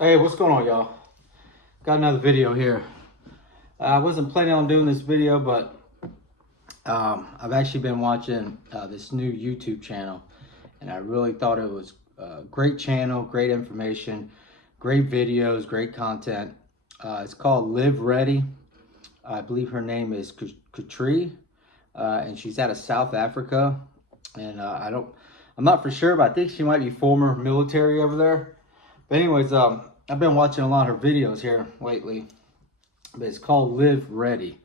Hey, what's going on, y'all? Got another video here. I wasn't planning on doing this video, but I've actually been watching this new YouTube channel, and I really thought it was a great channel, great information, great videos, great content. It's called Live Ready. I believe her name is Katri, and she's out of South Africa. And I'm not for sure, but I think she might be former military over there. But anyways, I've been watching a lot of her videos here lately. But it's called Live Ready,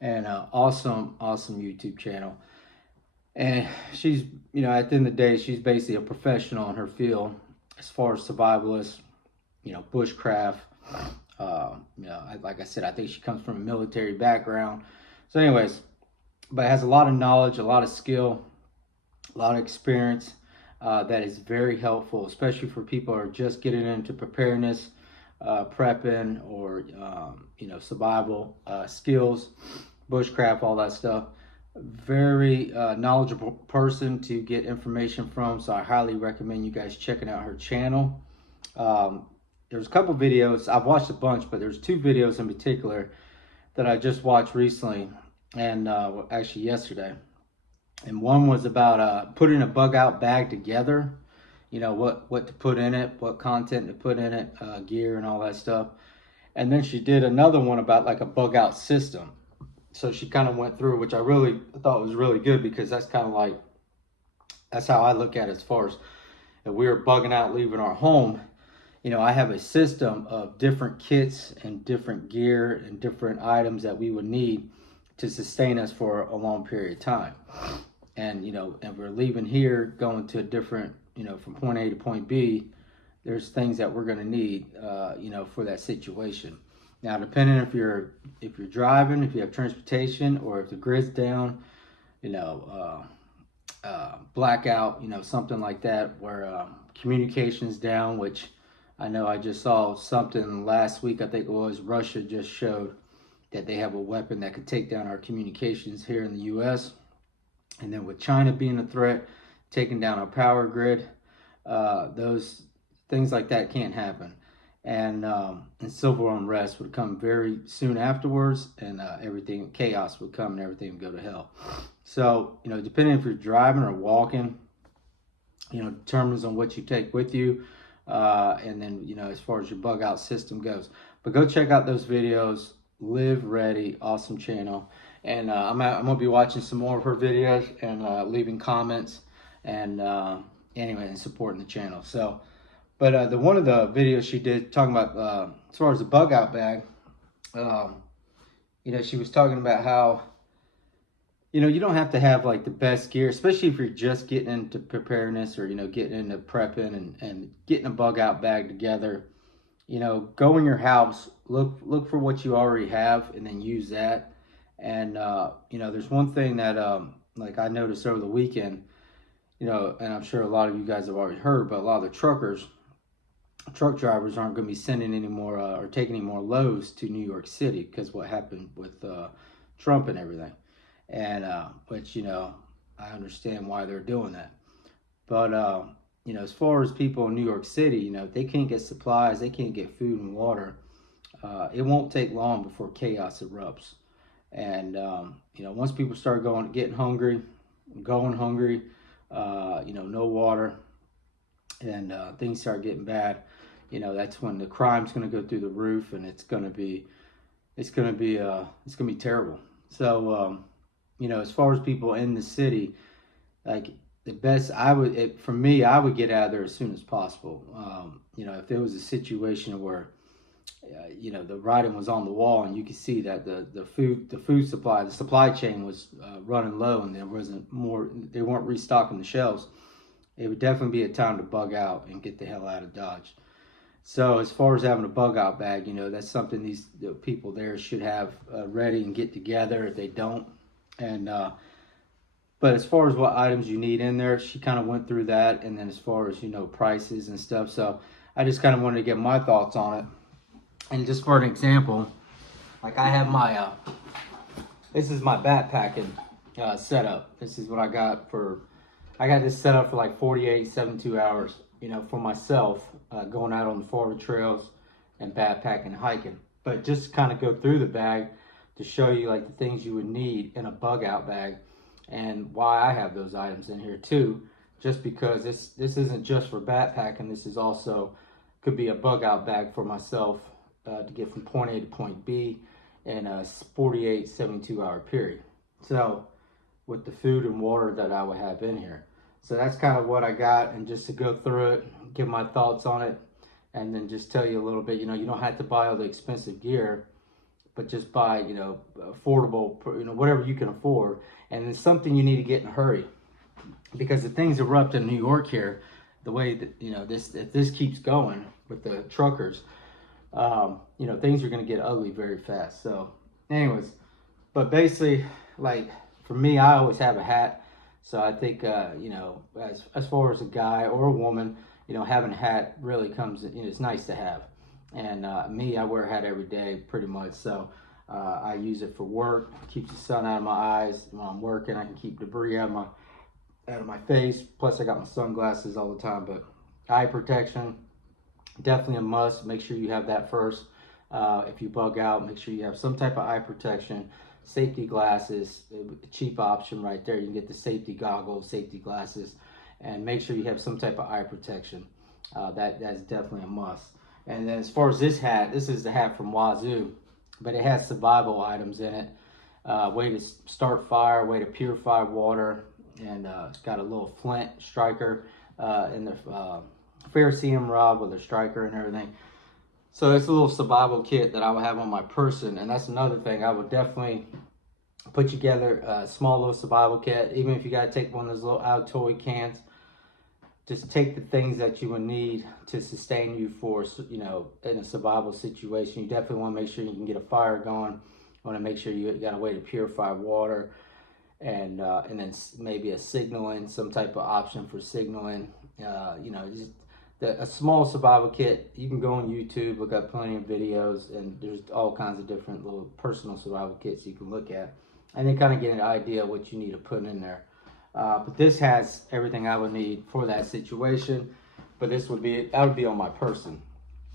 and awesome YouTube channel. And she's, at the end of the day, she's basically a professional in her field as far as survivalist, bushcraft. Like I said, I think she comes from a military background. So, anyways, but has a lot of knowledge, a lot of skill, a lot of experience. That is very helpful, especially for people who are just getting into preparedness, prepping, or survival skills, bushcraft, all that stuff. Very knowledgeable person to get information from, so I highly recommend you guys checking out her channel. There's a couple videos, I've watched a bunch, but there's two videos in particular that I just watched recently, and actually yesterday. And one was about putting a bug out bag together, what to put in it, what content to put in it, gear and all that stuff. And then she did another one about like a bug out system. So she kind of went through, which I thought was really good, because that's kind of like, that's how I look at it. As far as if we were bugging out leaving our home, I have a system of different kits and different gear and different items that we would need to sustain us for a long period of time. And and we're leaving here, going to a different, from point A to point B, there's things that we're going to need for that situation. Now, depending if you're driving, if you have transportation, or if the grid's down, blackout, something like that, where communication's down, which I know I just saw something last week, I think it was, Russia just showed that they have a weapon that could take down our communications here in the US. And then with China being a threat, taking down our power grid, those things like that can't happen. And civil unrest would come very soon afterwards, and chaos would come, and everything would go to hell. So, depending if you're driving or walking, determines on what you take with you, and then, as far as your bug out system goes. But go check out those videos. Live Ready, awesome channel. And I'm gonna be watching some more of her videos, and leaving comments, and anyway, and supporting the channel. So, but one of the videos she did talking about as far as the bug out bag, she was talking about how you don't have to have like the best gear, especially if you're just getting into preparedness, or getting into prepping and getting a bug out bag together. Go in your house, look for what you already have, and then use that. And there's one thing that like I noticed over the weekend, and I'm sure a lot of you guys have already heard, but a lot of the truck drivers aren't going to be sending any more or taking any more loads to New York City, because what happened with Trump and everything. And which I understand why they're doing that. But as far as people in New York City, if they can't get supplies, they can't get food and water, it won't take long before chaos erupts. And once people start getting hungry, going hungry, no water, and things start getting bad, that's when the crime's going to go through the roof, and it's going to be terrible. So as far as people in the city, like the best I would get out of there as soon as possible. If there was a situation where the writing was on the wall, and you could see that the food supply, the supply chain was running low, and they weren't restocking the shelves, it would definitely be a time to bug out and get the hell out of Dodge. So as far as having a bug out bag, that's something the people there should have ready and get together if they don't. And but as far as what items you need in there, she kind of went through that. And then as far as prices and stuff, so I just kind of wanted to get my thoughts on it. And just for an example, like I have my this is my backpacking setup. This is what I got this set up for like 48, 72 hours. you know, for myself, going out on the Florida trails and backpacking and hiking. But just kind of go through the bag to show you like the things you would need in a bug out bag, and why I have those items in here too. Just because this isn't just for backpacking, this is also could be a bug out bag for myself to get from point A to point B in a 48, 72 hour period. So with the food and water that I would have in here. So that's kind of what I got, and just to go through it, give my thoughts on it, and then just tell you a little bit, you know, you don't have to buy all the expensive gear, but just buy, you know, affordable, you know, whatever you can afford. And it's something you need to get in a hurry, because the things erupt in New York here, the way that, you know, if this keeps going with the truckers, you know, things are going to get ugly very fast. So anyways, but basically, like for me, I always have a hat. So I think, you know, as far as a guy or a woman, you know, having a hat really comes, you know, it's nice to have. And me, I wear a hat every day pretty much. So I use it for work, keeps the sun out of my eyes. When I'm working, I can keep debris out of my face. Plus I got my sunglasses all the time. But eye protection, definitely a must. Make sure you have that first. If you bug out, make sure you have some type of eye protection. Safety glasses, a cheap option right there. You can get the safety goggles, safety glasses, and make sure you have some type of eye protection. That's definitely a must. And then as far as this hat, this is the hat from Wazoo, but it has survival items in it. Way to start fire, way to purify water, and it's got a little flint striker in the ferrocerium rod with a striker and everything. So it's a little survival kit that I would have on my person, and that's another thing. I would definitely put together a small little survival kit, even if you got to take one of those little Altoid cans. Just take the things that you would need to sustain you for, you know, in a survival situation. You definitely want to make sure you can get a fire going. You want to make sure you got a way to purify water, and then maybe a signaling, some type of option for signaling. You know, just a small survival kit. You can go on YouTube, look up plenty of videos, and there's all kinds of different little personal survival kits you can look at, and then kind of get an idea of what you need to put in there. But this has everything I would need for that situation. But that would be on my person.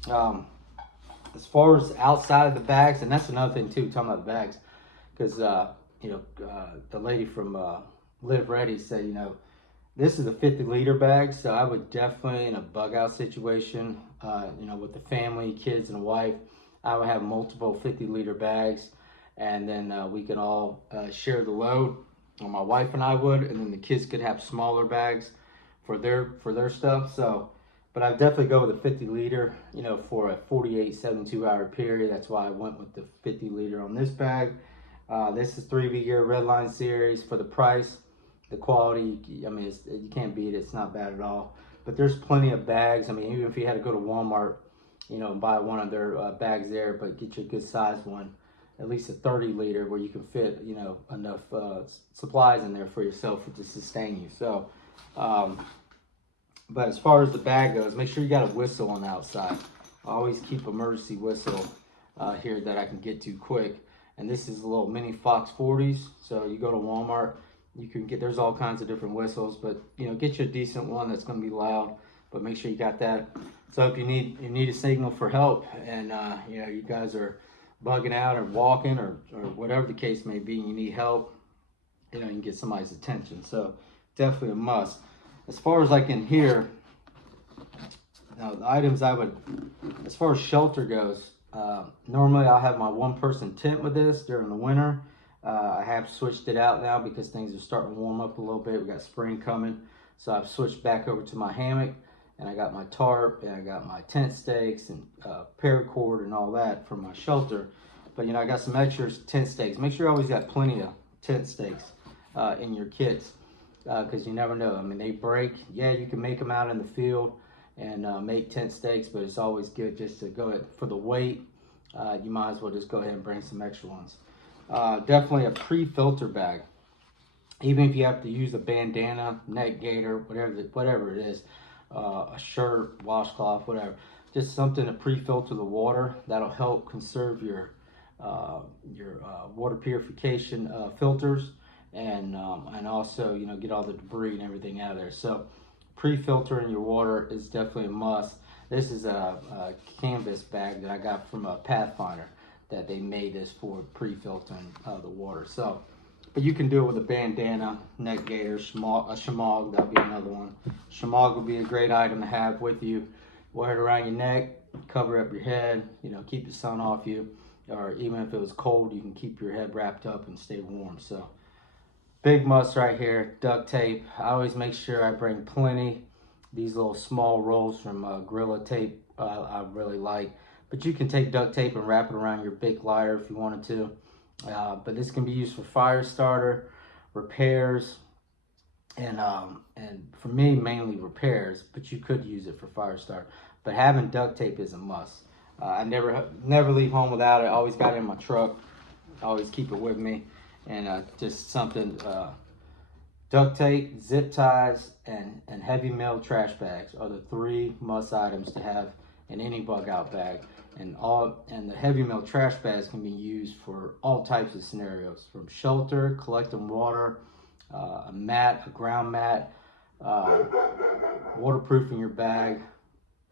As far as outside of the bags, and that's another thing too, talking about the bags, because you know, the lady from Live Ready said, you know, this is a 50-liter bag, so I would definitely, in a bug out situation, you know, with the family, kids, and a wife, I would have multiple 50-liter bags, and then we can all share the load. Or my wife and I would, and then the kids could have smaller bags for their stuff. So, but I'd definitely go with a 50-liter, you know, for a 48, 72-hour period. That's why I went with the 50-liter on this bag. This is 3B Gear Redline Series. For the price, the quality, I mean, you can't beat it. It's not bad at all. But there's plenty of bags. I mean, even if you had to go to Walmart, you know, and buy one of their bags there, but get you a good size one, at least a 30-liter, where you can fit, you know, enough supplies in there for yourself to sustain you. So, but as far as the bag goes, make sure you got a whistle on the outside. I always keep emergency whistle here that I can get to quick. And this is a little mini Fox 40s. So you go to Walmart, you can get, there's all kinds of different whistles, but you know, get you a decent one that's going to be loud, but make sure you got that. So if you need a signal for help, and you know, you guys are bugging out or walking or whatever the case may be, and you need help, you know, you can get somebody's attention. So definitely a must. As far as like in here, now the items I would, as far as shelter goes, normally I'll have my one-person tent with this during the winter. I have switched it out now because things are starting to warm up a little bit. We got spring coming, so I've switched back over to my hammock, and I got my tarp, and I got my tent stakes and paracord and all that for my shelter. But you know, I got some extra tent stakes. Make sure you always got plenty of tent stakes in your kits, because you never know. I mean, they break. Yeah, you can make them out in the field and make tent stakes, but it's always good just to go ahead for the weight. You might as well just go ahead and bring some extra ones. Definitely a pre-filter bag. Even if you have to use a bandana, neck gaiter, whatever it is, a shirt, washcloth, whatever, just something to pre-filter the water. That'll help conserve your water purification filters, and also, you know, get all the debris and everything out of there. So pre-filtering your water is definitely a must. This is a canvas bag that I got from a Pathfinder that they made this for pre-filtering the water. So, but you can do it with a bandana, neck gaiter, a shamog, that'll be another one. Shamog would be a great item to have with you. Wear it around your neck, cover up your head, you know, keep the sun off you. Or even if it was cold, you can keep your head wrapped up and stay warm. So, big must right here, duct tape. I always make sure I bring plenty. These little small rolls from Gorilla Tape I really like. But you can take duct tape and wrap it around your big lighter if you wanted to. But this can be used for fire starter, repairs, and for me, mainly repairs, but you could use it for fire starter. But having duct tape is a must. I never leave home without it. I always got it in my truck. I always keep it with me. And just something, duct tape, zip ties, and heavy metal trash bags are the 3 must items to have in any bug out bag. And the heavy metal trash bags can be used for all types of scenarios, from shelter, collecting water, a mat, a ground mat, waterproofing your bag.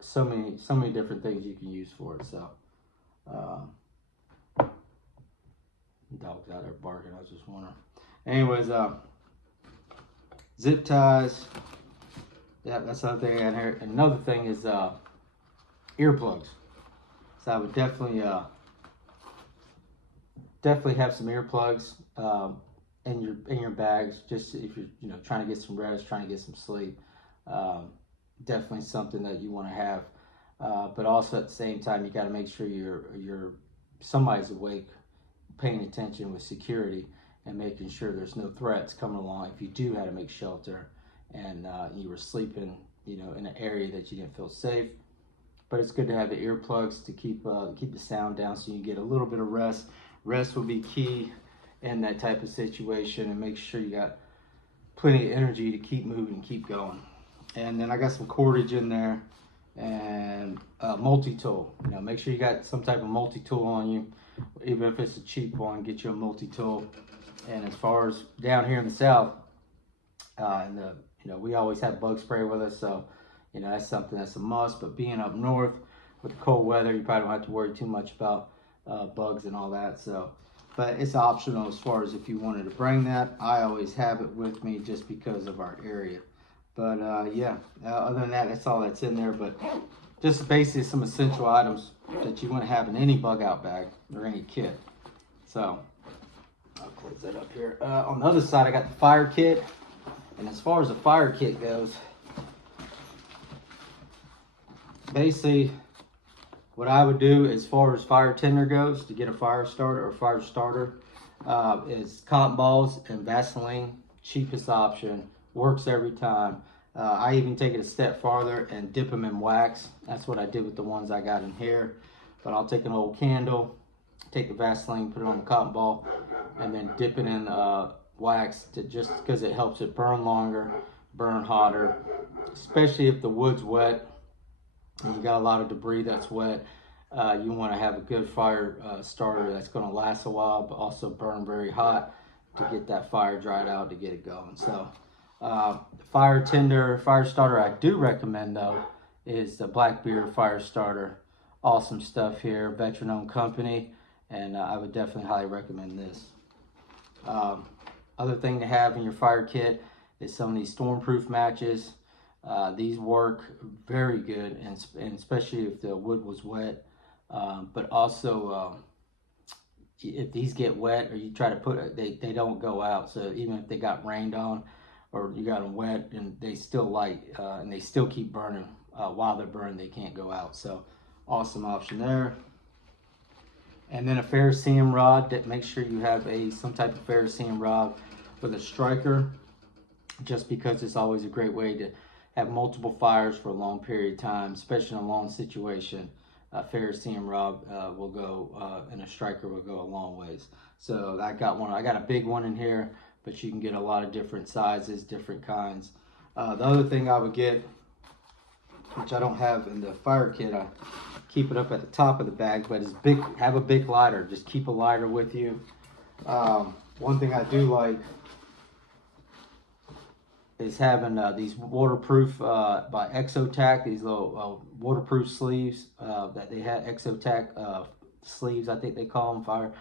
So many different things you can use for it. So, dog's out there barking. I was just wondering. Anyways, zip ties. Yeah, that's another thing in here. Another thing is earplugs. So I would definitely have some earplugs in your bags, just if you're trying to get some rest, trying to get some sleep. Definitely something that you want to have. But also at the same time, you got to make sure somebody's awake, paying attention with security, and making sure there's no threats coming along if you do have to make shelter and you were sleeping, in an area that you didn't feel safe. But it's good to have the earplugs to keep the sound down so you get a little bit of rest. Rest will be key in that type of situation, and make sure you got plenty of energy to keep moving, keep going. And then I got some cordage in there and a multi-tool. Make sure you got some type of multi-tool on you, even if it's a cheap one. Get you a multi-tool. And as far as down here in the south, we always have bug spray with us, so that's something that's a must. But being up north with the cold weather, you probably don't have to worry too much about bugs and all that. So, but it's optional as far as if you wanted to bring that. I always have it with me just because of our area. But yeah, other than that, that's all that's in there. But just basically some essential items that you want to have in any bug out bag or any kit. So I'll close that up here. On the other side, I got the fire kit. And as far as the fire kit goes, basically what I would do as far as fire tinder goes to get a fire starter is cotton balls and Vaseline. Cheapest option, works every time. I even take it a step farther and dip them in wax. That's what I did with the ones I got in here. But I'll take an old candle, take the Vaseline, put it on the cotton ball, and then dip it in wax just because it helps it burn longer, burn hotter, especially if the wood's wet and you got a lot of debris that's wet. You want to have a good fire starter that's going to last a while, but also burn very hot to get that fire dried out to get it going. So fire starter I do recommend though is the Blackbeard fire starter. Awesome stuff here, veteran owned company, and I would definitely highly recommend this. Other thing to have in your fire kit is some of these stormproof matches. These work very good, and especially if the wood was wet. But also, if these get wet or you try to put it, they don't go out. So even if they got rained on or you got them wet, and they still light and they still keep burning while they're burning, they can't go out. So awesome option there. And then a ferrocerium rod. That make sure you have some type of ferrocerium rod with a striker, just because it's always a great way to have multiple fires for a long period of time, especially in a long situation. Ferrocerium rod will go, and a striker will go a long ways. So I got a big one in here, but you can get a lot of different sizes, different kinds. The other thing I would get, which I don't have in the fire kit, I keep it up at the top of the bag, but have a big lighter. Just keep a lighter with you. One thing I do like is having these waterproof by Exotac, these little waterproof sleeves that they had, Exotac sleeves, I think they call them, fire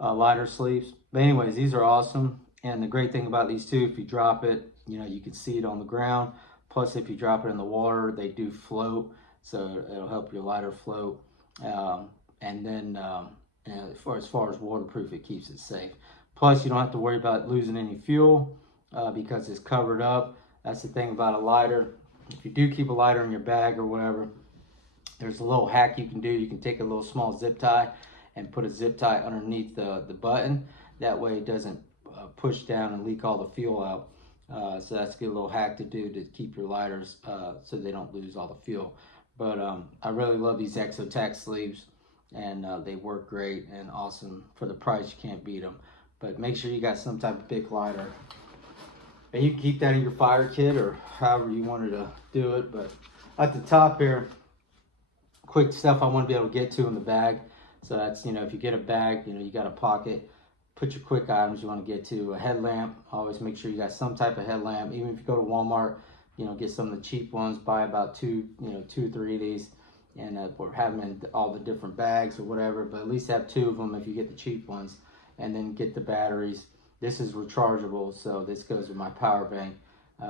lighter sleeves. But anyways, these are awesome. And the great thing about these too, if you drop it, you know, you can see it on the ground. Plus, if you drop it in the water, they do float, so it'll help your lighter float. And then you know, as far as waterproof, it keeps it safe. Plus, you don't have to worry about losing any fuel because it's covered up. That's the thing about a lighter. If you do keep a lighter in your bag or whatever, there's a little hack you can do. You can take a little small zip tie and put a zip tie underneath the button. That way it doesn't push down and leak all the fuel out. So that's a good little hack to do to keep your lighters so they don't lose all the fuel. But I really love these Exotac sleeves, and they work great and awesome. For the price, you can't beat them. But make sure you got some type of big lighter. And you can keep that in your fire kit or however you wanted to do it. But at the top here, quick stuff I want to be able to get to in the bag. So that's, you know, if you get a bag, you know, you got a pocket, put your quick items you want to get to. A headlamp, always make sure you got some type of headlamp. Even if you go to Walmart, you know, get some of the cheap ones, buy about two or three of these, and or have them in all the different bags or whatever, but at least have two of them if you get the cheap ones. And then get the batteries. This is rechargeable, so this goes with my power bank,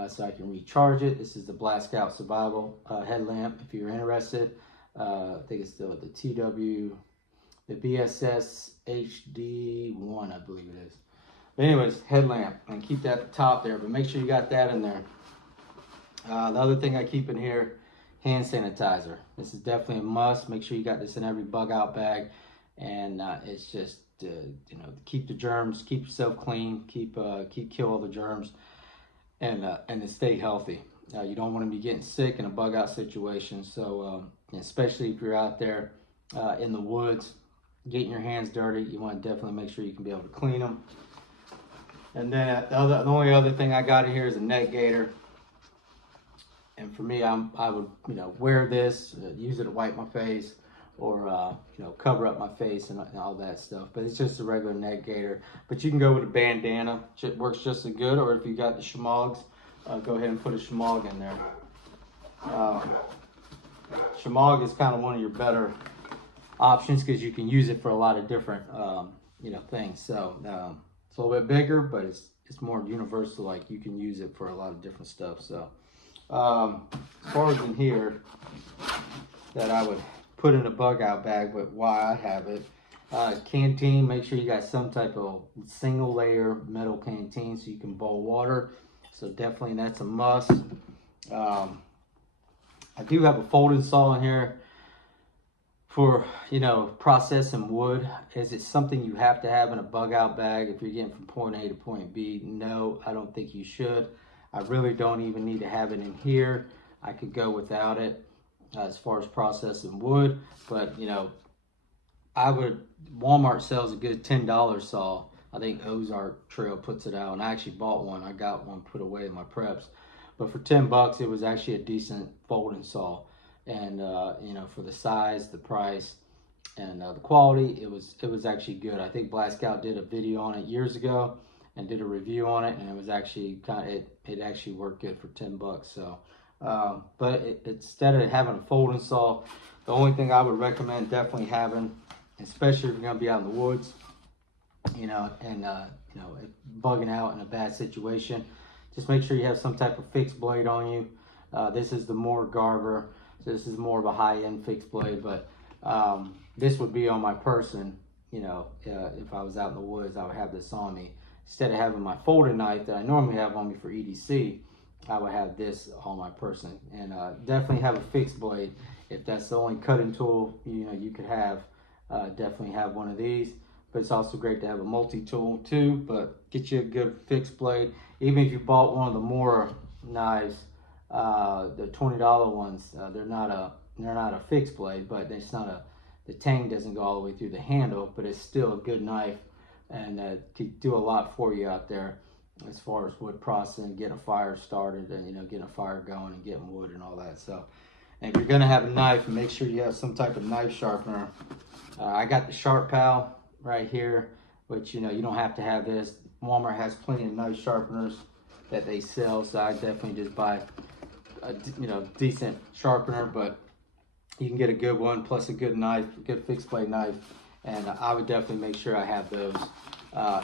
so I can recharge it. This is the Black Scout Survival headlamp if you're interested. I think it's still the the BSS HD1, I believe it is. But anyways, headlamp, and keep that at the top there, but make sure you got that in there. The other thing I keep in here, hand sanitizer. This is definitely a must. Make sure you got this in every bug out bag, and it's just you know, keep the germs, keep yourself clean, kill all the germs, and to stay healthy. You don't want to be getting sick in a bug out situation. So especially if you're out there in the woods, getting your hands dirty, you want to definitely make sure you can be able to clean them. And then the only other thing I got in here is a neck gaiter. And for me, I would, you know, wear this, use it to wipe my face, or you know, cover up my face and all that stuff. But it's just a regular neck gaiter. But you can go with a bandana; it works just as good. Or if you got the shamogs, go ahead and put a shamog in there. Shamog is kind of one of your better options because you can use it for a lot of different you know, things. So it's a little bit bigger, but it's more universal. Like, you can use it for a lot of different stuff. So as far as in here that I would put in a bug out bag, but why I have it, canteen. Make sure you got some type of single layer metal canteen so you can boil water. So definitely that's a must. I do have a folding saw in here for, you know, processing wood. Is it something you have to have in a bug out bag if you're getting from point A to point B? No, I don't think you should. I really don't even need to have it in here. I could go without it as far as processing wood, but you know, Walmart sells a good $10 saw. I think Ozark Trail puts it out, and I actually bought one. I got one put away in my preps, but for $10 it was actually a decent folding saw. And you know, for the size, the price, and the quality, it was actually good. I think Black Scout did a video on it years ago and did a review on it, and it was actually it actually worked good for $10. So but instead of having a folding saw, the only thing I would recommend definitely having, especially if you're gonna be out in the woods, you know, and you know, bugging out in a bad situation, just make sure you have some type of fixed blade on you. This is the Moore Garver, so this is more of a high-end fixed blade, but this would be on my person. You know, if I was out in the woods, I would have this on me. Instead of having my folding knife that I normally have on me for EDC, I would have this on my person. And definitely have a fixed blade. If that's the only cutting tool, you know, you could have, definitely have one of these. But it's also great to have a multi-tool too, but get you a good fixed blade. Even if you bought one of the Moore knives, the $20 ones, they're not a fixed blade, but it's not the tang doesn't go all the way through the handle, but it's still a good knife, and could do a lot for you out there as far as wood processing, getting a fire started, and you know, getting a fire going and getting wood and all that. So, and if you're gonna have a knife, make sure you have some type of knife sharpener. I got the Sharp Pal right here, which, you know, you don't have to have this. Walmart has plenty of knife sharpeners that they sell. So I definitely just buy a decent sharpener, but you can get a good one plus a good knife, a good fixed blade knife, and I would definitely make sure I have those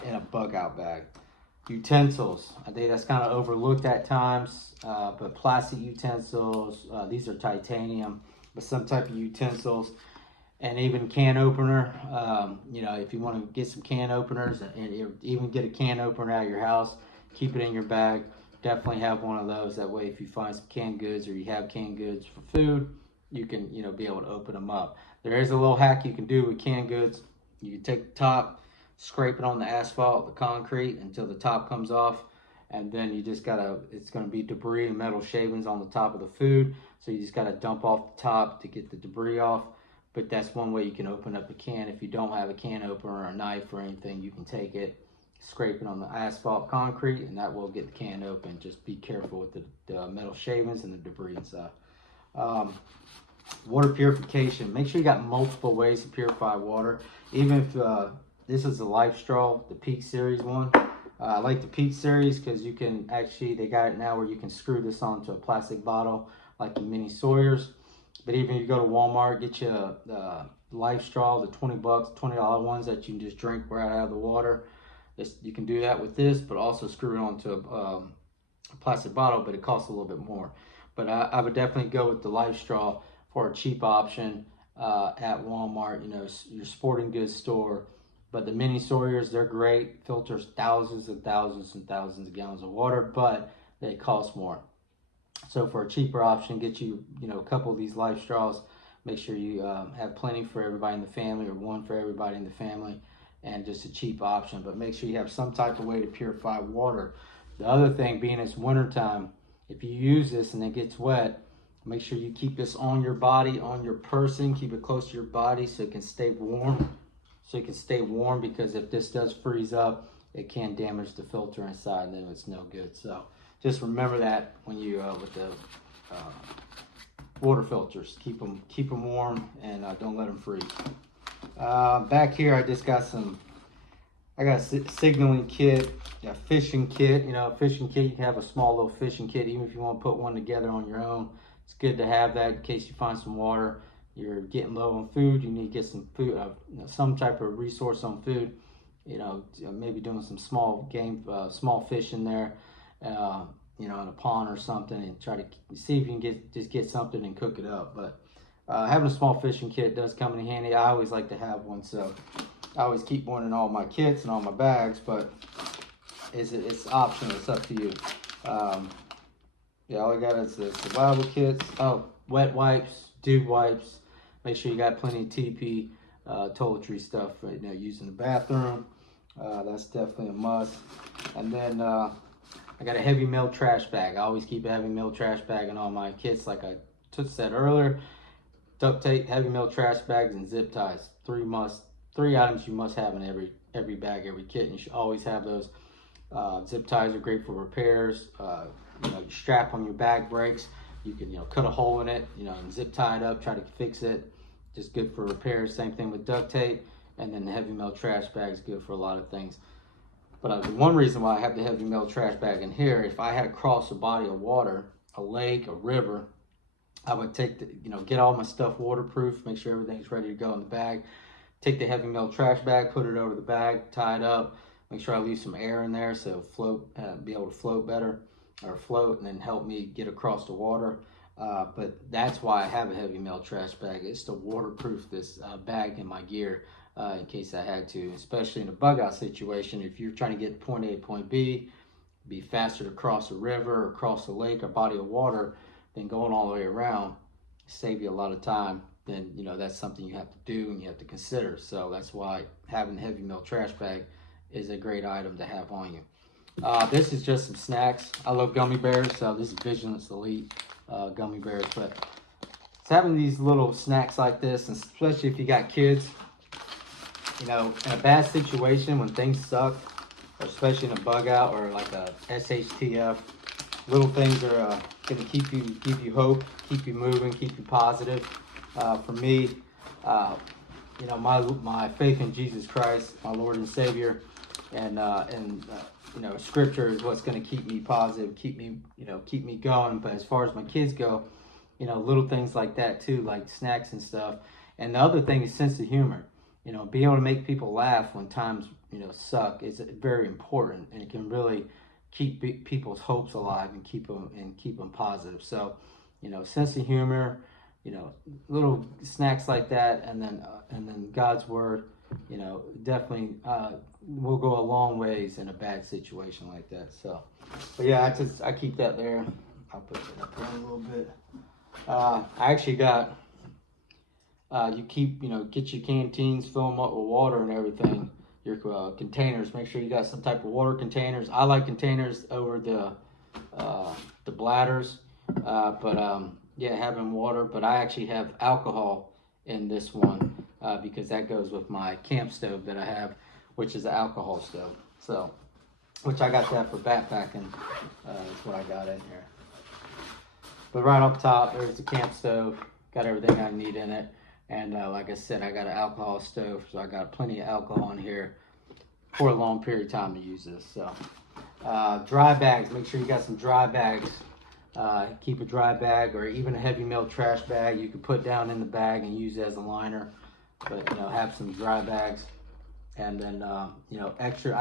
in a bug out bag. Utensils, I think that's kind of overlooked at times, but plastic utensils, these are titanium, but some type of utensils, and even can opener. If you want to get some can openers and even get a can opener out of your house, keep it in your bag. Definitely have one of those. That way, if you find some canned goods or you have canned goods for food, you can be able to open them up. There is a little hack you can do with canned goods. You can take the top, scrape it on the asphalt, the concrete until the top comes off, and then you just gotta, it's gonna be debris and metal shavings on the top of the food, so you just gotta dump off the top to get the debris off. But that's one way you can open up a can. If you don't have a can opener or a knife or anything, you can take it, scrape it on the asphalt concrete, and that will get the can open. Just be careful with the metal shavings and the debris inside. Water purification. Make sure you got multiple ways to purify water. Even if this is the Life Straw, the Peak Series one. I like the Peak Series because you can actually, they got it now where you can screw this onto a plastic bottle like the mini Sawyers. But even if you go to Walmart, get you a Life Straw, the $20 ones that you can just drink right out of the water. You can do that with this, but also screw it onto a plastic bottle, but it costs a little bit more. But I would definitely go with the Life Straw for a cheap option at Walmart, your sporting goods store. But the mini Sawyers, they're great. Filters thousands and thousands and thousands of gallons of water, but they cost more. So for a cheaper option, get you, a couple of these Life Straws. Make sure you have plenty for everybody in the family, or one for everybody in the family, and just a cheap option. But make sure you have some type of way to purify water. The other thing being it's wintertime, if you use this and it gets wet, make sure you keep this on your body, on your person. Keep it close to your body so it can stay warm. Because if this does freeze up, it can damage the filter inside, and then it's no good. So just remember that when you with the water filters, keep them warm, and don't let them freeze. Back here, I just got I got a signaling kit, a fishing kit. Fishing kit, you can have a small little fishing kit, even if you want to put one together on your own. It's good to have that in case you find some water, you're getting low on food, you need to get some food, some type of resource on food. Maybe doing some small game, small fish in there, in a pond or something, and try to see if you can get something and cook it up. But having a small fishing kit does come in handy. I always like to have one, so I always keep one in all my kits and all my bags, but it's optional. It's up to you. All I got is the survival kits. Oh, wet wipes, dude wipes. Make sure you got plenty of TP, toiletry stuff right now used in the bathroom. That's definitely a must. And then I got a heavy metal trash bag. I always keep a heavy metal trash bag in all my kits, like I said earlier. Duct tape, heavy metal trash bags, and zip ties. Three items you must have in every bag, every kit. And you should always have those. Zip ties are great for repairs. Your strap on your bag breaks, you can cut a hole in it, and zip tie it up, try to fix it. Just good for repairs. Same thing with duct tape. And then the heavy metal trash bag is good for a lot of things. But one reason why I have the heavy metal trash bag in here, if I had to cross a body of water, a lake, a river, I would take get all my stuff waterproof, make sure everything's ready to go in the bag. Take the heavy metal trash bag, put it over the bag, tie it up, make sure I leave some air in there so it'll float, be able to float better, or float, and then help me get across the water. But that's why I have a heavy metal trash bag. It's to waterproof this bag in my gear in case I had to, especially in a bug out situation. If you're trying to get point A to point B, be faster to cross a river or cross a lake or body of water than going all the way around, save you a lot of time. Then that's something you have to do and you have to consider. So that's why having the heavy metal trash bag is a great item to have on you. This is just some snacks. I love gummy bears, so this is Vigilance Elite gummy bears. But it's having these little snacks like this, and especially if you got kids, in a bad situation when things suck, or especially in a bug out or like a SHTF, little things are going to give you hope, keep you moving, keep you positive. For me, my faith in Jesus Christ, my Lord and Savior, and you know, scripture is what's going to keep me positive, keep me going. But as far as my kids go, you know, little things like that too, like snacks and stuff. And the other thing is sense of humor. You know, being able to make people laugh when times, you know, suck is very important, and it can really keep people's hopes alive and keep them positive. So, you know, sense of humor, you know, little snacks like that, and then God's word, you know, definitely will go a long ways in a bad situation like that. So, but yeah, I keep that there. I'll put it up there a little bit. I actually got, you know, get your canteens, fill them up with water and everything. Your containers, make sure you got some type of water containers. I like containers over the bladders, but yeah, having water. But I actually have alcohol in this one because that goes with my camp stove that I have, which is an alcohol stove. So, which I got that for backpacking. That's what I got in here. But right up top, there's the camp stove. Got everything I need in it. And like I said, I got an alcohol stove, so I got plenty of alcohol in here for a long period of time to use this. So, dry bags. Make sure you got some dry bags. Keep a dry bag or even a heavy metal trash bag you can put down in the bag and use as a liner. But you know, have some dry bags. And then you know, extra.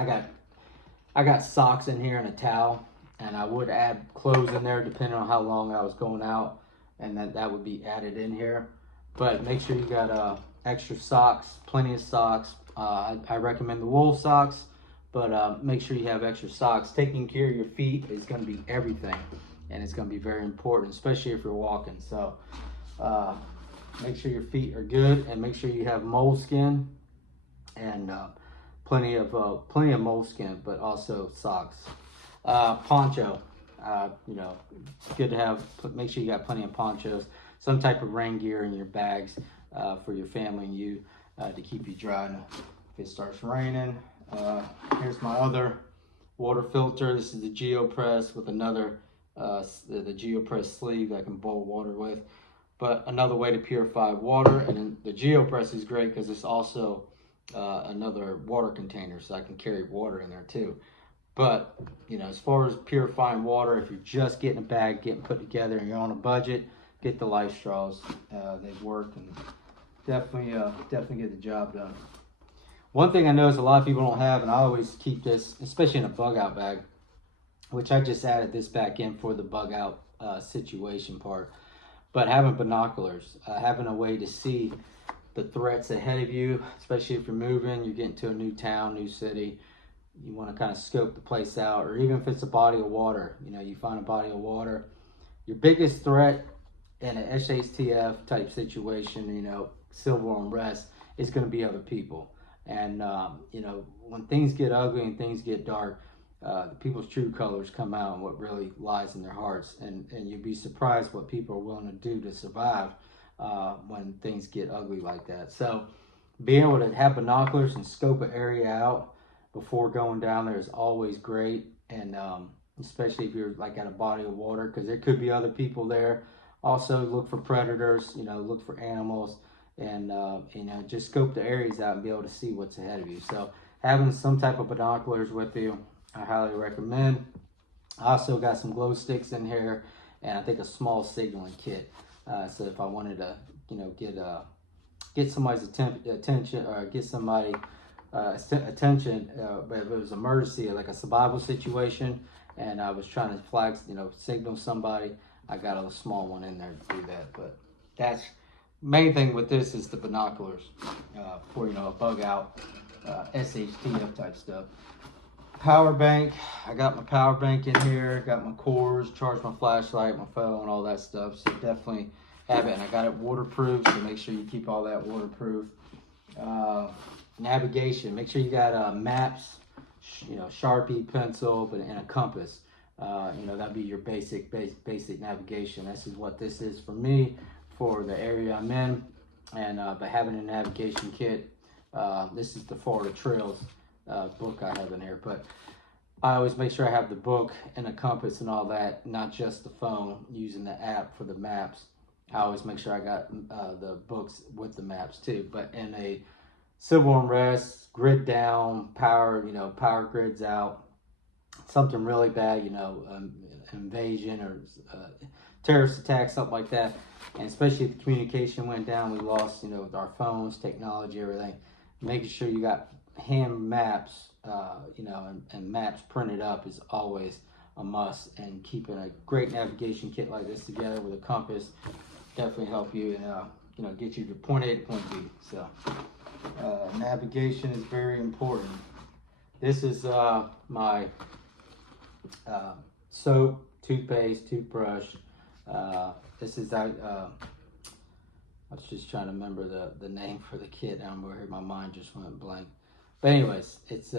I got socks in here and a towel, and I would add clothes in there depending on how long I was going out, and that would be added in here. But make sure you got extra socks, plenty of socks. I recommend the wool socks, but make sure you have extra socks. Taking care of your feet is going to be everything, and it's going to be very important, especially if you're walking. So make sure your feet are good, and make sure you have moleskin and plenty of moleskin, but also socks. Poncho. You know, it's good to have. Make sure you got plenty of ponchos. Some type of rain gear in your bags for your family and you to keep you dry if it starts raining. Here's my other water filter. This is the GeoPress with another the GeoPress sleeve that I can boil water with. But another way to purify water, and then the GeoPress is great because it's also another water container, so I can carry water in there too. But you know, as far as purifying water, if you're just getting a bag, getting put together, and you're on a budget, get the life straws. They work and definitely get the job done. One thing I notice a lot of people don't have, and I always keep this, especially in a bug out bag, which I just added this back in for the bug out situation part. But having binoculars, having a way to see the threats ahead of you, especially if you're moving, you're getting to a new town, new city. You want to kind of scope the place out, or even if it's a body of water, you know, you find a body of water. Your biggest threat in an SHTF type situation, you know, civil unrest, is going to be other people. And, you know, when things get ugly and things get dark, people's true colors come out and what really lies in their hearts. And you'd be surprised what people are willing to do to survive when things get ugly like that. So being able to have binoculars and scope an area out before going down there is always great. And especially if you're like at a body of water, because there could be other people there. Also look for predators, you know, look for animals, and you know, just scope the areas out and be able to see what's ahead of you. So having some type of binoculars with you, I highly recommend. I also got some glow sticks in here, and I think a small signaling kit. So if I wanted to, you know, get somebody's attention, or get somebody attention, but if it was an emergency, like a survival situation, and I was trying to flag, you know, signal somebody, I got a small one in there to do that. But that's main thing with this is the binoculars for, you know, a bug out, SHTF type stuff. Power bank. I got my power bank in here. Got my cords, charge my flashlight, my phone, all that stuff. So definitely have it. And I got it waterproof, so make sure you keep all that waterproof. Navigation. Make sure you got maps, you know, Sharpie, pencil, and a compass. You know, that'd be your basic navigation. This is what this is for me, for the area I'm in. And but having a navigation kit, this is the Florida Trails book I have in here. But I always make sure I have the book and a compass and all that, not just the phone, using the app for the maps. I always make sure I got the books with the maps too. But in a civil unrest, grid down, power, power grids out, something really bad, invasion or terrorist attack, something like that. And especially if the communication went down, we lost, with our phones, technology, everything. Making sure you got hand maps, and maps printed up is always a must. And keeping a great navigation kit like this together with a compass definitely help you and get you to point A to point B. So navigation is very important. This is my soap, toothpaste, toothbrush. This is I was just trying to remember the name for the kit. I'm over here, my mind just went blank. But anyways, it's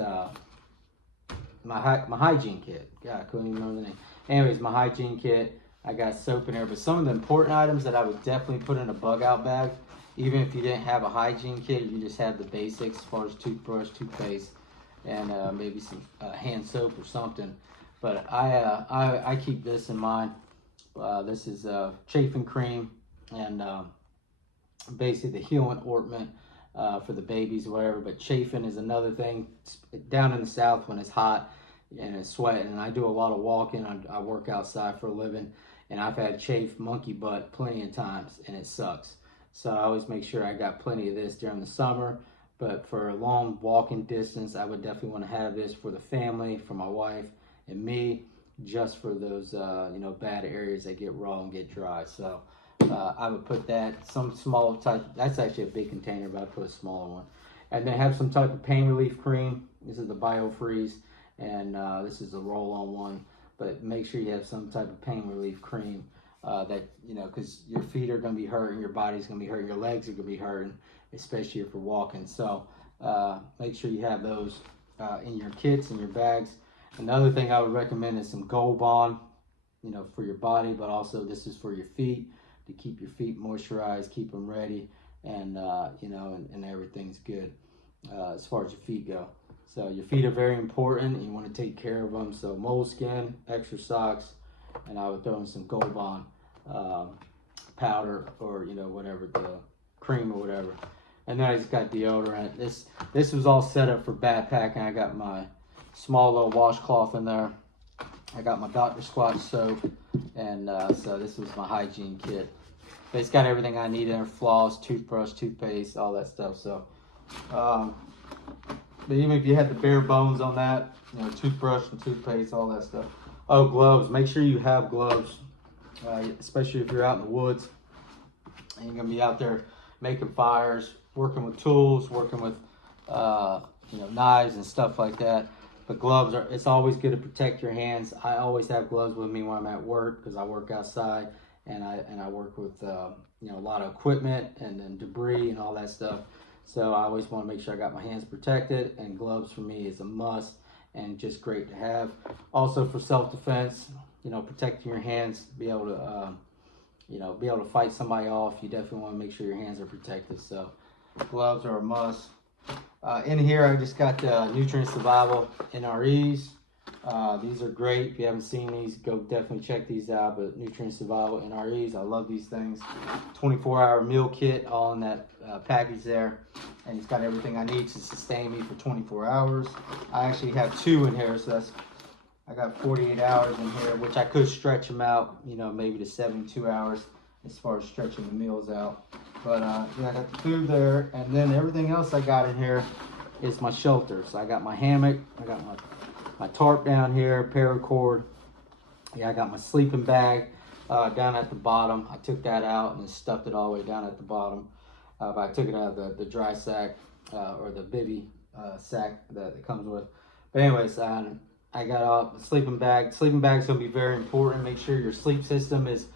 my hygiene kit. God, I couldn't even remember the name. Anyways, my hygiene kit. I got soap in there, but some of the important items that I would definitely put in a bug out bag, even if you didn't have a hygiene kit, you just have the basics as far as toothbrush, toothpaste, and maybe some hand soap or something. But I keep this in mind. This is chafing cream and basically the healing ointment for the babies or whatever. But chafing is another thing. Down in the South when it's hot and it's sweating, and I do a lot of walking. I work outside for a living, and I've had chafe monkey butt plenty of times, and it sucks. So I always make sure I got plenty of this during the summer. But for a long walking distance, I would definitely want to have this for the family, for my wife and me, just for those bad areas that get raw and get dry. So I would put that, some small type. That's actually a big container, but I put a smaller one. And then have some type of pain relief cream. This is the BioFreeze, and this is the roll-on one. But make sure you have some type of pain relief cream that, because your feet are going to be hurting, your body's going to be hurting, your legs are going to be hurting, especially if you're walking. So make sure you have those in your kits, in your bags. Another thing I would recommend is some Gold Bond, for your body, but also this is for your feet, to keep your feet moisturized, keep them ready, and and everything's good as far as your feet go. So your feet are very important, and you want to take care of them. So moleskin, extra socks, and I would throw in some Gold Bond powder, or whatever, the cream or whatever. And then I just got deodorant. This was all set up for backpacking. I got my small little washcloth in there. I got my Dr. Squatch soap, and so this was my hygiene kit. But it's got everything I need in there: floss, toothbrush, toothpaste, all that stuff. So, but even if you had the bare bones on that, toothbrush and toothpaste, all that stuff. Oh, gloves. Make sure you have gloves, especially if you're out in the woods and you're gonna be out there making fires, working with tools, working with knives and stuff like that. But gloves it's always good to protect your hands. I always have gloves with me when I'm at work, because I work outside, and I work with a lot of equipment and then debris and all that stuff. So I always want to make sure I got my hands protected, and gloves for me is a must, and just great to have. Also for self-defense, protecting your hands, be able to fight somebody off. You definitely want to make sure your hands are protected. So gloves are a must. In here, I just got the Nutrient Survival NREs. These are great. If you haven't seen these, go definitely check these out. But Nutrient Survival NREs, I love these things. 24-hour meal kit, all in that package there. And it's got everything I need to sustain me for 24 hours. I actually have 2 in here, so I got 48 hours in here, which I could stretch them out, maybe to 72 hours as far as stretching the meals out. But I got the food there, and then everything else I got in here is my shelter. So I got my hammock, I got my tarp down here, paracord. Yeah, I got my sleeping bag down at the bottom. I took that out and stuffed it all the way down at the bottom. But I took it out of the dry sack or the bivy sack that it comes with. But anyways, I got a sleeping bag. Sleeping bag's gonna be very important. Make sure your sleep system is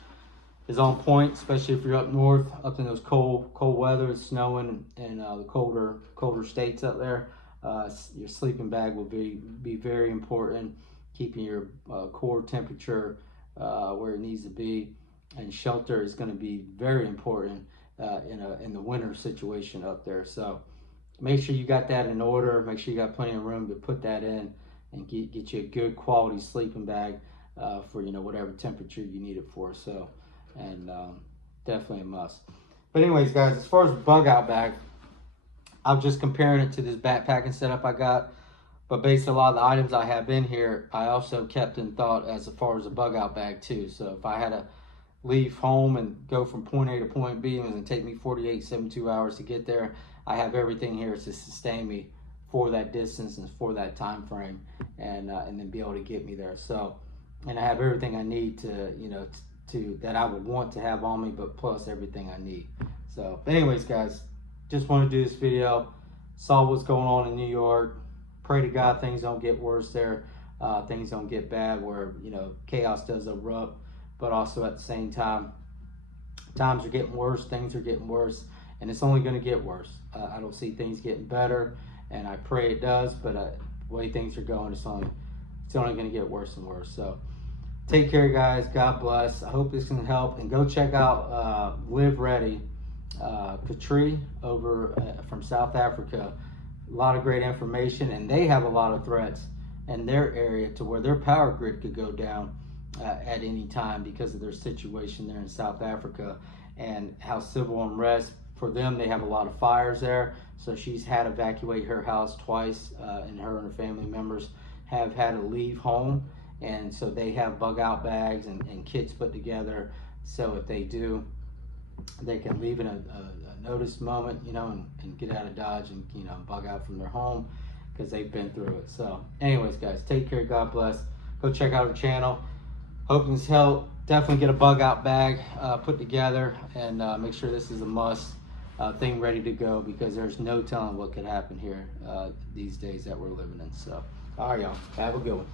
on point, especially if you're up north, up in those cold weather, it's snowing, and the colder states up there. Your sleeping bag will be very important, keeping your core temperature where it needs to be. And shelter is going to be very important in the winter situation up there. So make sure you got that in order. Make sure you got plenty of room to put that in, and get you a good quality sleeping bag for whatever temperature you need it for. So, and definitely a must. But anyways, guys, as far as bug out bag, I'm just comparing it to this backpacking setup I got. But based on a lot of the items I have in here, I also kept in thought as far as a bug out bag too. So if I had to leave home and go from point A to point B, and it would take me 48, 72 hours to get there, I have everything here to sustain me for that distance and for that time frame, and then be able to get me there. So, and I have everything I need to, you know, to that I would want to have on me, but plus everything I need. So anyways, guys, just want to do this video. Saw what's going on in New York. Pray to God things don't get worse there. Things don't get bad where, you know, chaos does erupt. But also at the same time, times are getting worse, things are getting worse, and it's only going to get worse. I don't see things getting better, and I pray it does, but the way things are going, it's only going to get worse and worse. So take care, guys. God bless. I hope this can help, and go check out Live Ready, Katri over from South Africa. A lot of great information, and they have a lot of threats in their area to where their power grid could go down at any time because of their situation there in South Africa, and how civil unrest for them. They have a lot of fires there, so she's had to evacuate her house twice, and her family members have had to leave home, and so they have bug out bags and kits put together, so if they do, they can leave in a notice moment, you know, and get out of Dodge and, you know, bug out from their home because they've been through it. So anyways, guys, take care. God bless. Go check out our channel. Hoping this help. Definitely get a bug out bag put together, and make sure this is a must thing ready to go, because there's no telling what could happen here these days that we're living in. So all right, y'all, have a good one.